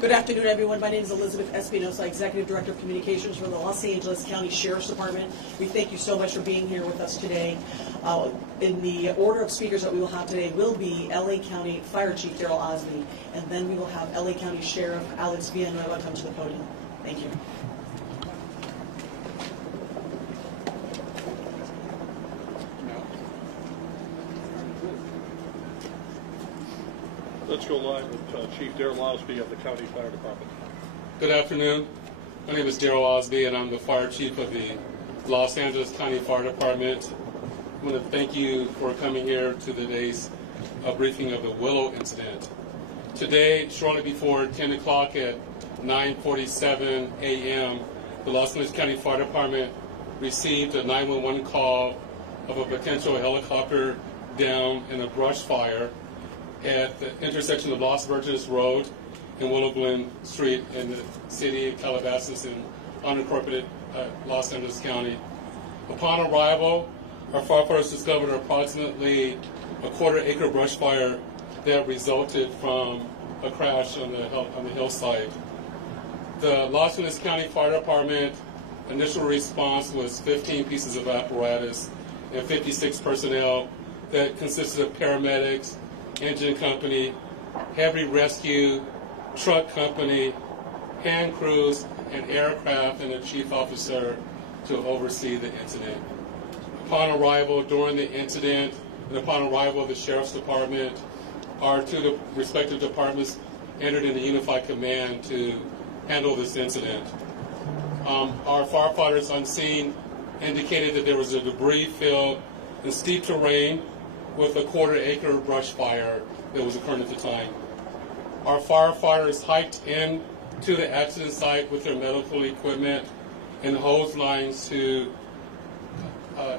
Good afternoon, everyone. My name is Elizabeth Espinosa, Executive Director of Communications for the Los Angeles County Sheriff's Department. We thank you so much for being here with us today. In the order of speakers that we will have today will be LA County Fire Chief Daryl Osby, and then we will have LA County Sheriff Alex Villanueva come to the podium. Thank you. Let's go live with Chief Daryl Osby of the County Fire Department. Good afternoon. My name is Daryl Osby, and I'm the Fire Chief of the Los Angeles County Fire Department. I want to thank you for coming here to today's briefing of the Willow incident. Today, shortly before 10 o'clock at 9:47 a.m., the Los Angeles County Fire Department received a 911 call of a potential helicopter down in a brush fire at the intersection of Los Virgenes Road and Willow Glen Street in the city of Calabasas in unincorporated Los Angeles County. Upon arrival, our firefighters discovered approximately a quarter-acre brush fire that resulted from a crash on the hillside. The Los Angeles County Fire Department initial response was 15 pieces of apparatus and 56 personnel that consisted of paramedics, engine company, heavy rescue, truck company, hand crews, and aircraft, and a chief officer to oversee the incident. Upon arrival during the incident, and upon arrival of the Sheriff's Department, our two respective departments entered into unified command to handle this incident. Our firefighters on scene indicated that there was a debris field in steep terrain with a quarter-acre brush fire that was occurring at the time. Our firefighters hiked in to the accident site with their medical equipment and hose lines to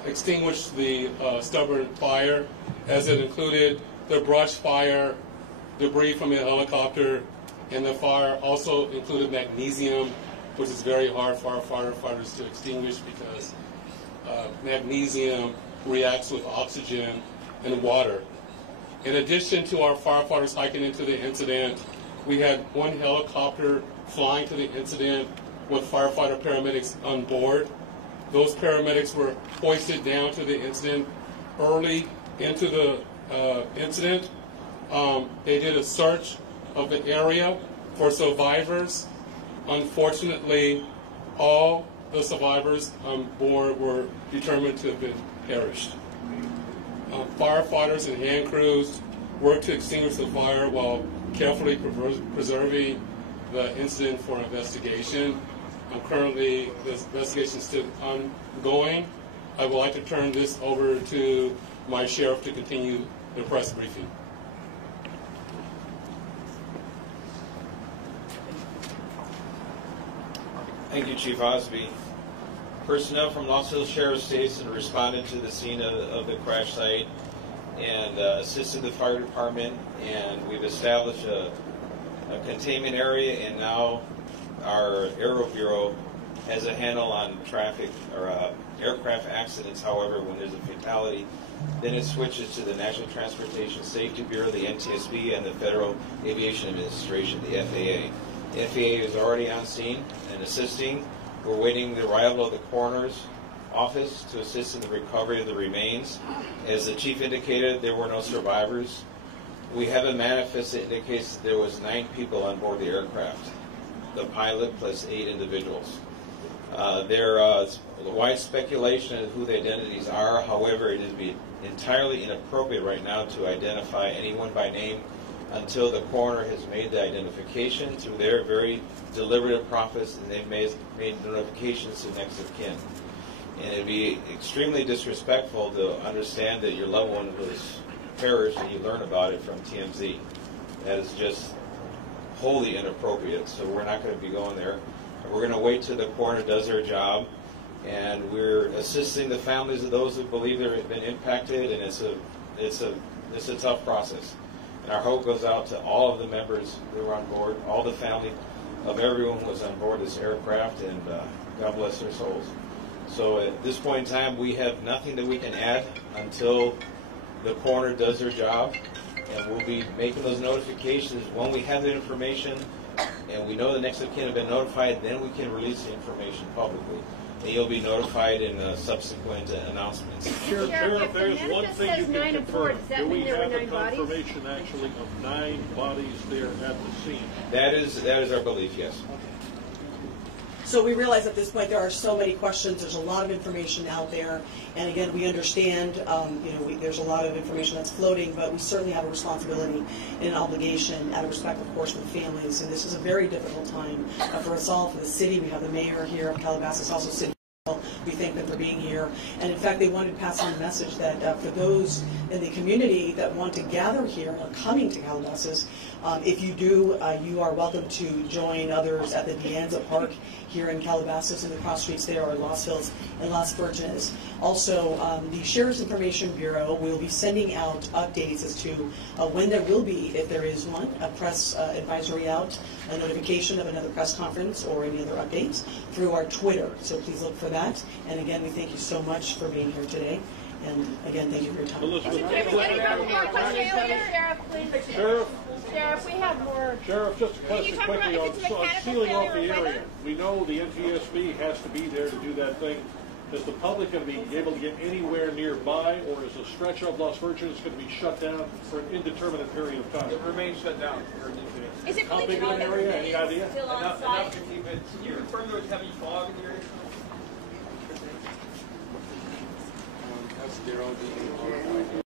extinguish the stubborn fire, as it included the brush fire, debris from a helicopter, and the fire also included magnesium, which is very hard for our firefighters to extinguish because magnesium reacts with oxygen and water. In addition to our firefighters hiking into the incident, we had one helicopter flying to the incident with firefighter paramedics on board. Those paramedics were hoisted down to the incident early into the incident. They did a search of the area for survivors. Unfortunately, all the survivors on board were determined to have been perished. Firefighters and hand crews worked to extinguish the fire while carefully preserving the incident for investigation. Currently, this investigation is still ongoing. I would like to turn this over to my sheriff to continue the press briefing. Thank you, Chief Osby. Personnel from Los Angeles Sheriff's Station responded to the scene of the crash site and assisted the fire department, and we've established a containment area, and now our Aero Bureau has a handle on traffic or aircraft accidents. However, when there's a fatality, then it switches to the National Transportation Safety Bureau, the NTSB, and the Federal Aviation Administration, the FAA. The FAA is already on scene and assisting. We're waiting the arrival of the coroner's office to assist in the recovery of the remains. As the chief indicated, there were no survivors. We have a manifest that indicates that there was 9 people on board the aircraft, the pilot plus 8 individuals. There is wide speculation of who the identities are. However, it would be entirely inappropriate right now to identify anyone by name until the coroner has made the identification through their very deliberative process, and they've made notifications to next of kin. And it would be extremely disrespectful to understand that your loved one was perished and you learn about it from TMZ. That is just wholly inappropriate, so we're not going to be going there. We're going to wait till the coroner does their job, and we're assisting the families of those who believe they've been impacted, and it's a tough process. And our hope goes out to all of the members who were on board, all the family of everyone who was on board this aircraft, and God bless their souls. So at this point in time, we have nothing that we can add until the coroner does their job. and we'll be making those notifications when we have the information and we know the next of kin have been notified. Then we can release the information publicly, and you'll be notified in subsequent announcements. Sheriff, there's the one manifest thing you says can 9 and 4. confirm. Does that Do we mean there were have a 9 bodies? confirmation actually of 9 bodies there at the scene? That is our belief, yes. So we realize at this point there are so many questions. There's a lot of information out there, and again, we understand. There's a lot of information that's floating, but we certainly have a responsibility and an obligation, out of respect, of course, for the families. And this is a very difficult time for us all, for the city. We have the mayor here of Calabasas, also city. We thank them for being here. And in fact, they wanted to pass on a message that for those in the community that want to gather here or coming to Calabasas, if you do, you are welcome to join others at the Dianza Park here in Calabasas, and the cross streets there are Los Hills and Las Virgenes. Also, the Sheriff's Information Bureau will be sending out updates as to when there will be, if there is one, a press advisory out, a notification of another press conference or any other updates through our Twitter. So please look for that. And again, we thank you so much for being here today. And again, thank you for your time. Elizabeth, Sheriff, please. Sheriff, we have more. Sheriff, just a Can you question talk quickly about on if it's mechanical sealing off the failure or area. weather? We know the NTSB has to be there to do that thing. Is the public going to be able to get anywhere nearby, or is the stretch of Las Virgenes going to be shut down for an indeterminate period of time? It remains shut down. Is it How really big of an area? Any idea? Still on Enough site? to keep it. Can you confirm there was heavy fog in the area? That's Daryl being